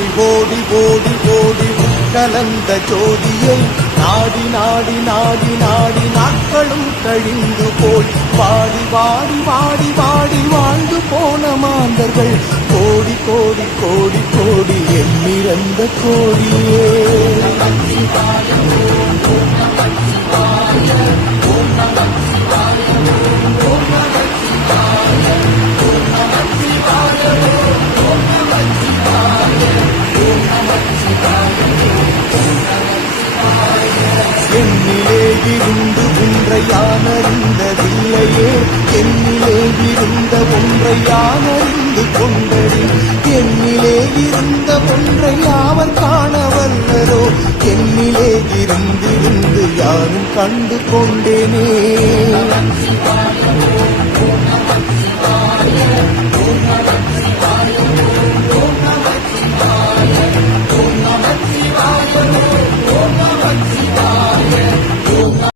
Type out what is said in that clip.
ஓடி ஓடி ஓடி ஓடி கலந்த ஜோதியை நாடி நாடி நாடி நாடி நாட்களும் கழிந்து போய் வாடி வாடி வாடி வாடி வாழ்ந்து போன மாந்தர்கள். கோடி கோடி கோடி கோடி எண்ணிறந்த கோடியே. என்னிலே இருந்து ஒன்றை யானறிந்ததில்லையே. என்னிலே இருந்த ஒன்றை யானறிந்து கொண்டடி என்னிலே இருந்த ஒன்றை யாவர் காண வல்லரோ என்னிலே இருந்திருந்து யாரும் கண்டு கொண்டேனே.